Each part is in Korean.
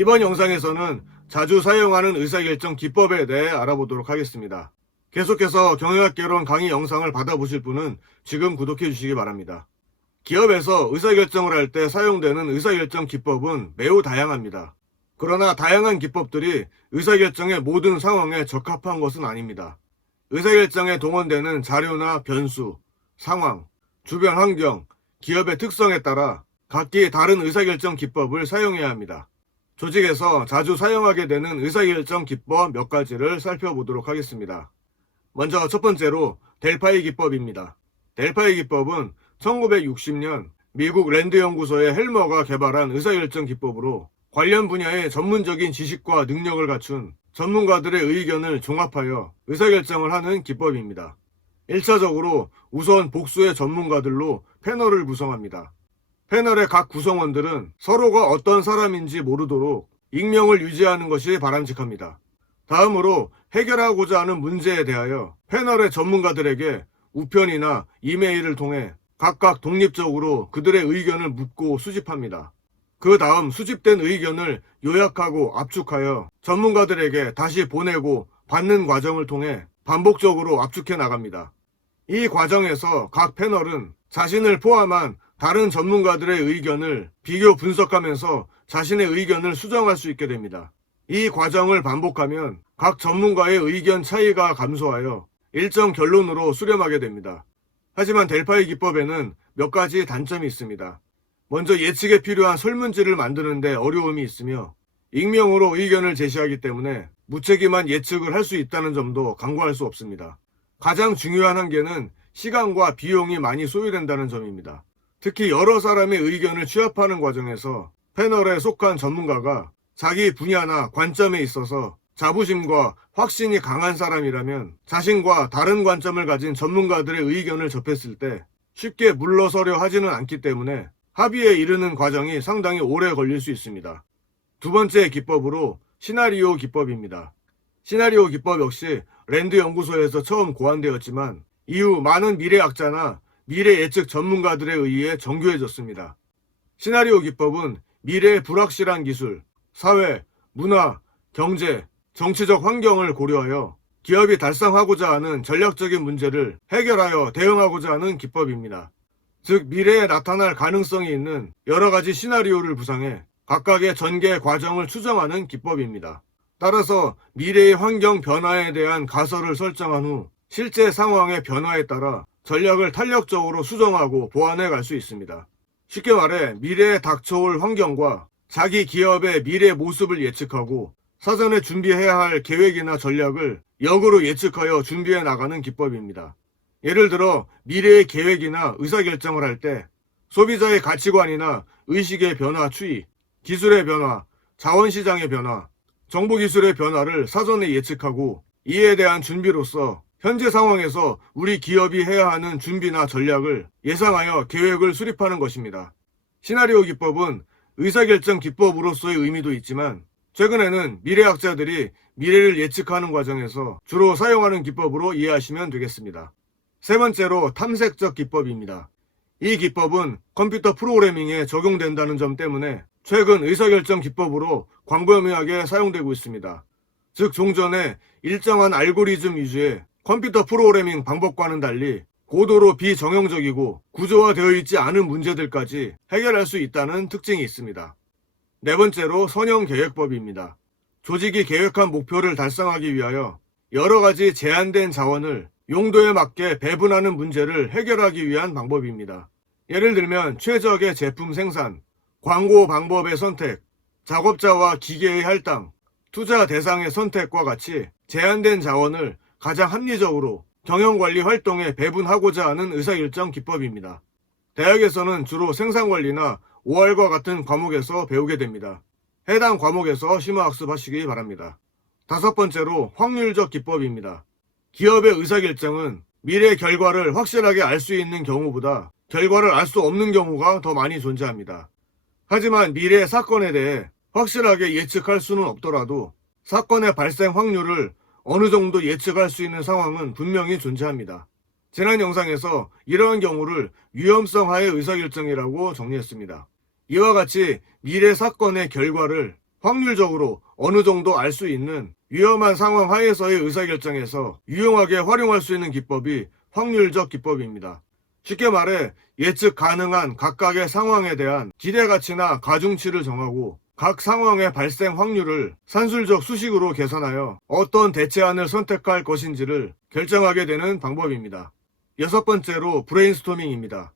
이번 영상에서는 자주 사용하는 의사결정 기법에 대해 알아보도록 하겠습니다. 계속해서 경영학개론 강의 영상을 받아보실 분은 지금 구독해 주시기 바랍니다. 기업에서 의사결정을 할 때 사용되는 의사결정 기법은 매우 다양합니다. 그러나 다양한 기법들이 의사결정의 모든 상황에 적합한 것은 아닙니다. 의사결정에 동원되는 자료나 변수, 상황, 주변 환경, 기업의 특성에 따라 각기 다른 의사결정 기법을 사용해야 합니다. 조직에서 자주 사용하게 되는 의사결정 기법 몇 가지를 살펴보도록 하겠습니다. 먼저 첫 번째로 델파이 기법입니다. 델파이 기법은 1960년 미국 랜드 연구소의 헬머가 개발한 의사결정 기법으로 관련 분야의 전문적인 지식과 능력을 갖춘 전문가들의 의견을 종합하여 의사결정을 하는 기법입니다. 1차적으로 우선 복수의 전문가들로 패널을 구성합니다. 패널의 각 구성원들은 서로가 어떤 사람인지 모르도록 익명을 유지하는 것이 바람직합니다. 다음으로 해결하고자 하는 문제에 대하여 패널의 전문가들에게 우편이나 이메일을 통해 각각 독립적으로 그들의 의견을 묻고 수집합니다. 그 다음 수집된 의견을 요약하고 압축하여 전문가들에게 다시 보내고 받는 과정을 통해 반복적으로 압축해 나갑니다. 이 과정에서 각 패널은 자신을 포함한 다른 전문가들의 의견을 비교 분석하면서 자신의 의견을 수정할 수 있게 됩니다. 이 과정을 반복하면 각 전문가의 의견 차이가 감소하여 일정 결론으로 수렴하게 됩니다. 하지만 델파이 기법에는 몇 가지 단점이 있습니다. 먼저 예측에 필요한 설문지를 만드는 데 어려움이 있으며 익명으로 의견을 제시하기 때문에 무책임한 예측을 할 수 있다는 점도 간과할 수 없습니다. 가장 중요한 한계는 시간과 비용이 많이 소요된다는 점입니다. 특히 여러 사람의 의견을 취합하는 과정에서 패널에 속한 전문가가 자기 분야나 관점에 있어서 자부심과 확신이 강한 사람이라면 자신과 다른 관점을 가진 전문가들의 의견을 접했을 때 쉽게 물러서려 하지는 않기 때문에 합의에 이르는 과정이 상당히 오래 걸릴 수 있습니다. 두 번째 기법으로 시나리오 기법입니다. 시나리오 기법 역시 랜드 연구소에서 처음 고안되었지만 이후 많은 미래학자나 미래 예측 전문가들에 의해 정교해졌습니다. 시나리오 기법은 미래의 불확실한 기술, 사회, 문화, 경제, 정치적 환경을 고려하여 기업이 달성하고자 하는 전략적인 문제를 해결하여 대응하고자 하는 기법입니다. 즉 미래에 나타날 가능성이 있는 여러 가지 시나리오를 구상해 각각의 전개 과정을 추정하는 기법입니다. 따라서 미래의 환경 변화에 대한 가설을 설정한 후 실제 상황의 변화에 따라 전략을 탄력적으로 수정하고 보완해 갈 수 있습니다. 쉽게 말해 미래에 닥쳐올 환경과 자기 기업의 미래 모습을 예측하고 사전에 준비해야 할 계획이나 전략을 역으로 예측하여 준비해 나가는 기법입니다. 예를 들어 미래의 계획이나 의사결정을 할 때 소비자의 가치관이나 의식의 변화 추이, 기술의 변화, 자원시장의 변화, 정보기술의 변화를 사전에 예측하고 이에 대한 준비로서 현재 상황에서 우리 기업이 해야 하는 준비나 전략을 예상하여 계획을 수립하는 것입니다. 시나리오 기법은 의사결정 기법으로서의 의미도 있지만 최근에는 미래학자들이 미래를 예측하는 과정에서 주로 사용하는 기법으로 이해하시면 되겠습니다. 세 번째로 탐색적 기법입니다. 이 기법은 컴퓨터 프로그래밍에 적용된다는 점 때문에 최근 의사결정 기법으로 광범위하게 사용되고 있습니다. 즉 종전에 일정한 알고리즘 위주의 컴퓨터 프로그래밍 방법과는 달리 고도로 비정형적이고 구조화되어 있지 않은 문제들까지 해결할 수 있다는 특징이 있습니다. 네 번째로 선형계획법입니다. 조직이 계획한 목표를 달성하기 위하여 여러 가지 제한된 자원을 용도에 맞게 배분하는 문제를 해결하기 위한 방법입니다. 예를 들면 최적의 제품 생산, 광고 방법의 선택, 작업자와 기계의 할당, 투자 대상의 선택과 같이 제한된 자원을 가장 합리적으로 경영관리 활동에 배분하고자 하는 의사결정 기법입니다. 대학에서는 주로 생산관리나 OR과 같은 과목에서 배우게 됩니다. 해당 과목에서 심화학습하시기 바랍니다. 다섯 번째로 확률적 기법입니다. 기업의 의사결정은 미래 결과를 확실하게 알 수 있는 경우보다 결과를 알 수 없는 경우가 더 많이 존재합니다. 하지만 미래 사건에 대해 확실하게 예측할 수는 없더라도 사건의 발생 확률을 어느 정도 예측할 수 있는 상황은 분명히 존재합니다. 지난 영상에서 이러한 경우를 위험성 하의 의사결정이라고 정리했습니다. 이와 같이 미래 사건의 결과를 확률적으로 어느 정도 알 수 있는 위험한 상황 하에서의 의사결정에서 유용하게 활용할 수 있는 기법이 확률적 기법입니다. 쉽게 말해 예측 가능한 각각의 상황에 대한 기대가치나 가중치를 정하고 각 상황의 발생 확률을 산술적 수식으로 계산하여 어떤 대체안을 선택할 것인지를 결정하게 되는 방법입니다. 여섯 번째로 브레인스토밍입니다.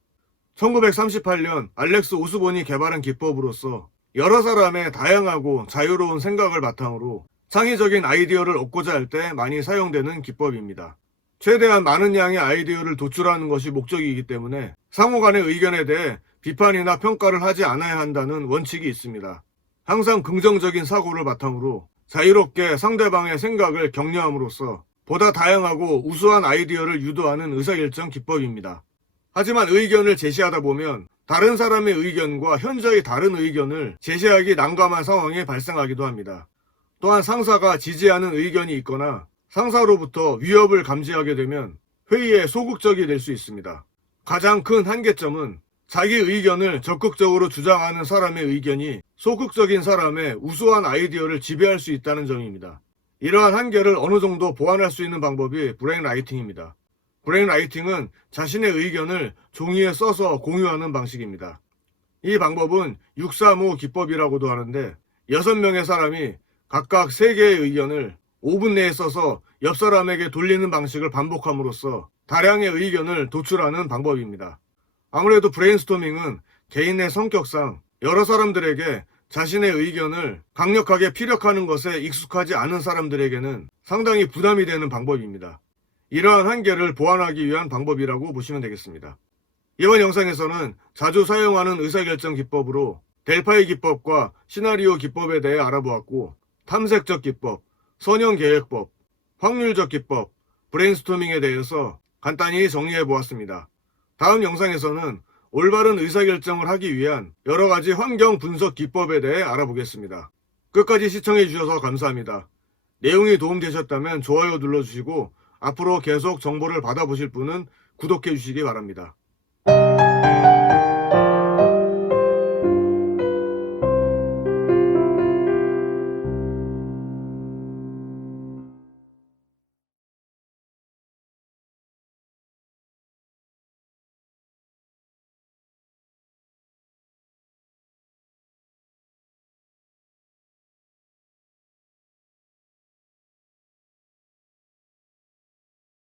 1938년 알렉스 오스본이 개발한 기법으로서 여러 사람의 다양하고 자유로운 생각을 바탕으로 창의적인 아이디어를 얻고자 할 때 많이 사용되는 기법입니다. 최대한 많은 양의 아이디어를 도출하는 것이 목적이기 때문에 상호 간의 의견에 대해 비판이나 평가를 하지 않아야 한다는 원칙이 있습니다. 항상 긍정적인 사고를 바탕으로 자유롭게 상대방의 생각을 격려함으로써 보다 다양하고 우수한 아이디어를 유도하는 의사결정 기법입니다. 하지만 의견을 제시하다 보면 다른 사람의 의견과 현저히 다른 의견을 제시하기 난감한 상황이 발생하기도 합니다. 또한 상사가 지지하는 의견이 있거나 상사로부터 위협을 감지하게 되면 회의에 소극적이 될 수 있습니다. 가장 큰 한계점은 자기 의견을 적극적으로 주장하는 사람의 의견이 소극적인 사람의 우수한 아이디어를 지배할 수 있다는 점입니다. 이러한 한계를 어느 정도 보완할 수 있는 방법이 브레인라이팅입니다. 브레인라이팅은 자신의 의견을 종이에 써서 공유하는 방식입니다. 이 방법은 635 기법이라고도 하는데 6명의 사람이 각각 3개의 의견을 5분 내에 써서 옆 사람에게 돌리는 방식을 반복함으로써 다량의 의견을 도출하는 방법입니다. 아무래도 브레인스토밍은 개인의 성격상 여러 사람들에게 자신의 의견을 강력하게 피력하는 것에 익숙하지 않은 사람들에게는 상당히 부담이 되는 방법입니다. 이러한 한계를 보완하기 위한 방법이라고 보시면 되겠습니다. 이번 영상에서는 자주 사용하는 의사결정 기법으로 델파이 기법과 시나리오 기법에 대해 알아보았고, 탐색적 기법, 선형계획법, 확률적 기법, 브레인스토밍에 대해서 간단히 정리해 보았습니다. 다음 영상에서는 올바른 의사결정을 하기 위한 여러 가지 환경 분석 기법에 대해 알아보겠습니다. 끝까지 시청해 주셔서 감사합니다. 내용이 도움되셨다면 좋아요 눌러주시고 앞으로 계속 정보를 받아보실 분은 구독해 주시기 바랍니다.